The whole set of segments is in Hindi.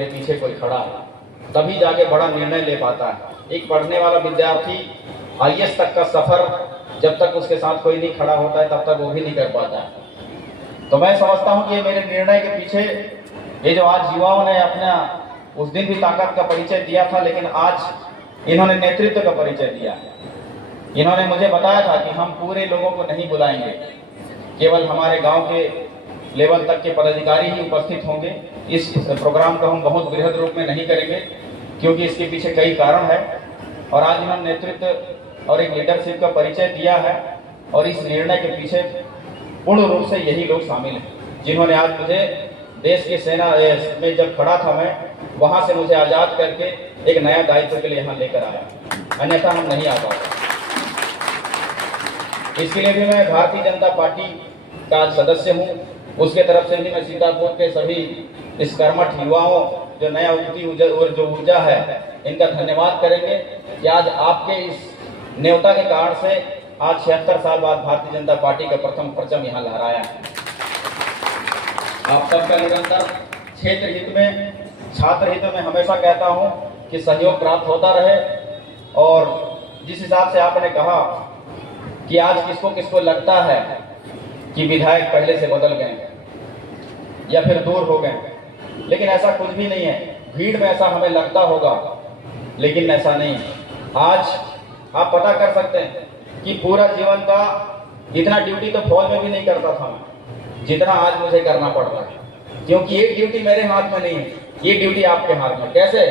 के पीछे कोई खड़ा है तभी जाके बड़ा निर्णय ले पाता है। एक पढ़ने वाला विद्यार्थी आईएएस तक का सफर जब तक उसके साथ कोई नहीं खड़ा होता है तब तक वो भी नहीं कर पाता है। तो मैं समझता हूँ कि ये मेरे निर्णय के पीछे ये जो आज युवाओं ने अपना उस दिन भी ताकत का परिचय दिया था, लेकिन आज इन्होंने नेतृत्व का परिचय दिया। इन्होंने मुझे बताया था कि हम पूरे लोगों को नहीं बुलाएंगे, केवल हमारे गांव के लेवल तक के पदाधिकारी ही उपस्थित होंगे। इस प्रोग्राम को हम बहुत बृहद रूप में नहीं करेंगे क्योंकि इसके पीछे कई कारण है। और आज इन्होंने नेतृत्व और एक लीडरशिप का परिचय दिया है और इस निर्णय के पीछे पूर्ण रूप से यही लोग शामिल हैं जिन्होंने आज मुझे देश की सेना में जब खड़ा था मैं वहां से मुझे आजाद करके एक नया दायित्व के लिए यहाँ लेकर आया, अन्यथा हम नहीं आ पाते। इसके लिए भी मैं भारतीय जनता पार्टी का सदस्य हूँ। उसके तरफ से भी मैं सीतापुर के सभी इस कर्मठ युवाओं जो नया जो ऊर्जा है इनका धन्यवाद करेंगे कि आज आपके इस न्योता के कारण से आज 76 साल बाद भारतीय जनता पार्टी का प्रथम परचम यहाँ लहराया है। आप सबका निरंतर क्षेत्र हित में, छात्र हित में हमेशा कहता हूँ कि सहयोग प्राप्त होता रहे। और जिस हिसाब से आपने कहा कि आज किसको किसको लगता है कि विधायक पहले से बदल गए या फिर दूर हो गए, लेकिन ऐसा कुछ भी नहीं है। भीड़ में ऐसा हमें लगता होगा, लेकिन ऐसा नहीं है। आज आप पता कर सकते हैं कि पूरा जीवन का इतना ड्यूटी तो फौज में भी नहीं करता था मैं, जितना आज मुझे करना पड़ रहा है, क्योंकि एक ड्यूटी मेरे हाथ में नहीं है, ये ड्यूटी आपके हाथ में। कैसे?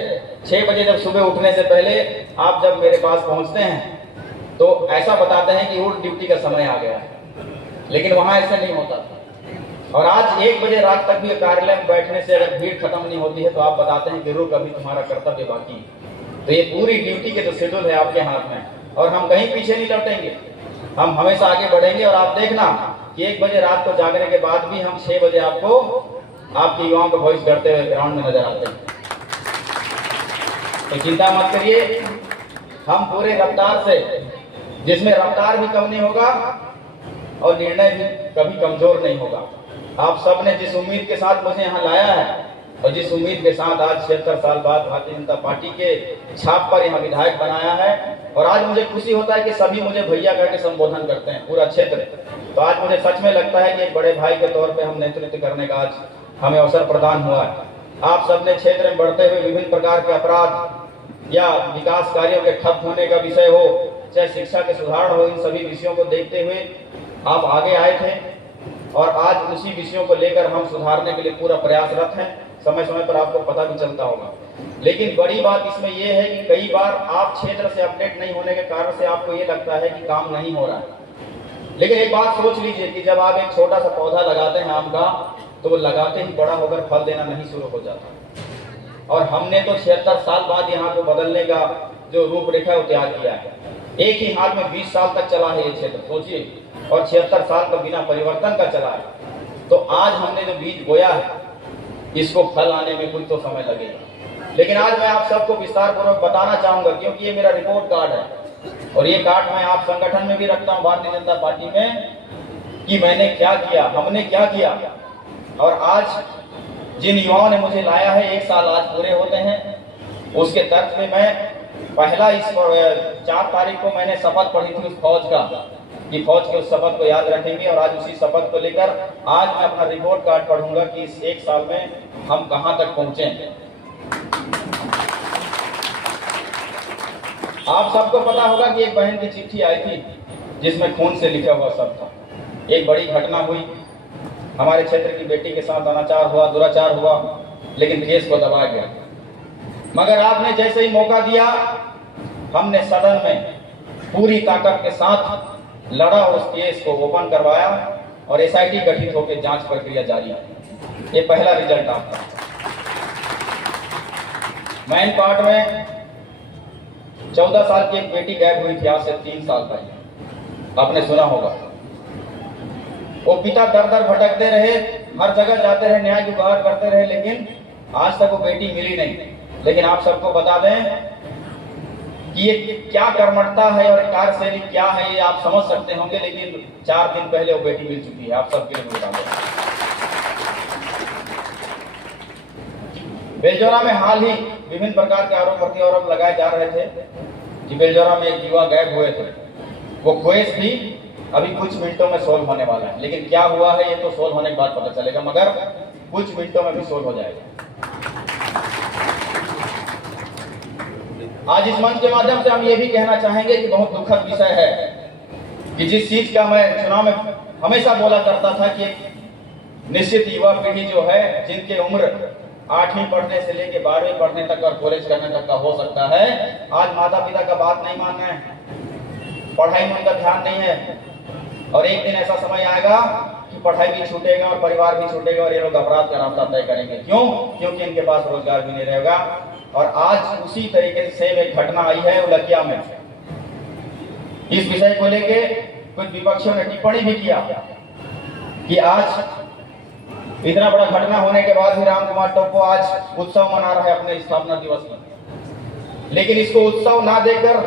6 बजे जब सुबह उठने से पहले आप जब मेरे पास पहुंचते हैं तो ऐसा बताते हैं कि उठ ड्यूटी का समय आ गया है, लेकिन वहां ऐसा नहीं होता था। और आज 1 बजे रात तक भी कार्यालय में बैठने से अगर भीड़ खत्म नहीं होती है तो आप बताते हैं कि रुक अभी तुम्हारा कर्तव्य बाकी है। तो ये पूरी ड्यूटी के जो शेड्यूल है आपके हाथ में, और हम कहीं पीछे नहीं लौटेंगे, हम हमेशा आगे बढ़ेंगे। और आप देखना कि 1 बजे रात को जागने के बाद भी हम 6 बजे आपको आपके युवाओं का वॉइस करते हुए ग्राउंड में नजर आते हैं। तो चिंता मत करिए, हम पूरे रफ्तार से, जिसमें रफ्तार भी कम नहीं होगा और निर्णय भी कभी कमजोर नहीं होगा। आप सबने जिस उम्मीद के साथ मुझे यहाँ लाया है और जिस उम्मीद के साथ आज 76 साल बाद भारतीय जनता पार्टी के छाप पर यहाँ विधायक बनाया है, और आज मुझे खुशी होता है कि सभी मुझे भैया करके संबोधन करते हैं, पूरा क्षेत्र। तो आज मुझे सच में लगता है कि एक बड़े भाई के तौर पे हम नेतृत्व करने का आज हमें अवसर प्रदान हुआ है। आप सबने क्षेत्र में बढ़ते हुए विभिन्न प्रकार के अपराध या विकास कार्यों के ठप होने का विषय हो, चाहे शिक्षा के सुधार हो, इन सभी विषयों को देखते हुए आप आगे आए थे और आज उसी विषयों को लेकर हम सुधारने के लिए पूरा प्रयासरत हैं। समय समय पर आपको पता भी चलता होगा। लेकिन बड़ी बात इसमें यह है कि कई बार आप क्षेत्र से अपडेट नहीं होने के कारण से आपको ये लगता है कि काम नहीं हो रहा है। लेकिन एक बात सोच लीजिए कि जब आप एक छोटा सा पौधा लगाते हैं आम का, तो वो लगाते ही बड़ा होकर फल देना नहीं शुरू हो जाता। और हमने तो 76 साल बाद यहाँ को बदलने का जो रूपरेखा है वो तैयार किया है। एक ही हाथ में 20 साल तक चला है ये क्षेत्र, सोचिए, और 76 साल का बिना परिवर्तन का चला है। तो आज हमने जो बीज बोया है इसको फल आने में कुछ तो समय लगेगा। लेकिन आज मैं आप सबको विस्तार पूर्वक बताना चाहूंगा, क्योंकि ये मेरा रिपोर्ट कार्ड है और ये कार्ड मैं आप संगठन में भी रखता हूँ भारतीय जनता पार्टी में, कि मैंने क्या किया, हमने क्या किया। और आज जिन युवाओं ने मुझे लाया है, 1 साल आज पूरे होते हैं, उसके तर्क में मैं पहला इस 4 तारीख को मैंने शपथ पढ़ी थी उस फौज का, कि फौज के उस शपथ को याद रखेंगे। और आज उसी शपथ को लेकर आज मैं अपना रिपोर्ट कार्ड पढ़ूंगा कि इस 1 साल में हम कहां तक पहुंचे। आप सबको पता होगा कि एक बहन की चिट्ठी आई थी जिसमें खून से लिखा हुआ सब था। एक बड़ी घटना हुई, हमारे क्षेत्र की बेटी के साथ अनाचार हुआ, दुराचार हुआ, लेकिन केस को दबाया गया। मगर आपने जैसे ही मौका दिया, हमने सदन में पूरी ताकत के साथ लड़ा, उस केस को ओपन करवाया और एसआईटी गठित होकर जांच प्रक्रिया जारी है। ये पहला रिजल्ट आपका। मेन पार्ट में 14 साल की एक बेटी गायब हुई थी आज से 3 साल पहले, आपने सुना होगा। वो पिता दर दर भटकते रहे, हर जगह जाते रहे, न्याय की गुहार करते रहे, लेकिन आज तक वो बेटी मिली नहीं। लेकिन आप सबको बता दें कि ये क्या कर्मठता है और कार्यशैली क्या है, ये आप समझ सकते होंगे। लेकिन 4 दिन पहले वो बेटी मिल चुकी है, आप सबके लिए बता दें। बेलजोरा में हाल ही विभिन्न प्रकार के आरोप प्रत्यारोप लगाए जा रहे थे कि बेलजोरा में एक युवा गायब हुए थे। वो केस भी अभी कुछ मिनटों में सोल्व होने वाला है, लेकिन क्या हुआ है ये तो सोल्व होने के बाद पता चलेगा, मगर कुछ मिनटों में भी सोल्व हो जाएगा। आज इस मंच के माध्यम से हम ये भी कहना चाहेंगे कि बहुत दुखद विषय है कि जिस चीज का मैं चुनाव में हमेशा बोला करता था कि निश्चित युवा पीढ़ी जो है, जिनके उम्र 8वीं पढ़ने से लेकर 12वीं पढ़ने तक और कॉलेज करने तक का हो सकता है, आज माता पिता का बात नहीं मान रहे हैं, पढ़ाई में उनका ध्यान नहीं है, और एक दिन ऐसा समय आएगा कि पढ़ाई भी छूटेगा और परिवार भी छूटेगा और ये लोग अपराध का रास्ता तय करेंगे। क्यों? क्योंकि इनके पास रोजगार भी नहीं रहेगा। और आज उसी तरीके से एक घटना आई है उलकिया में। इस विषय को लेके कुछ विपक्षियों ने टिप्पणी भी किया कि आज इतना बड़ा घटना होने के बाद भी राम कुमार टोप्पो आज उत्सव मना रहा है अपने स्थापना दिवस में, लेकिन इसको उत्सव ना देकर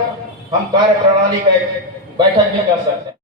हम कार्य प्रणाली का एक बैठक भी कर सकते हैं।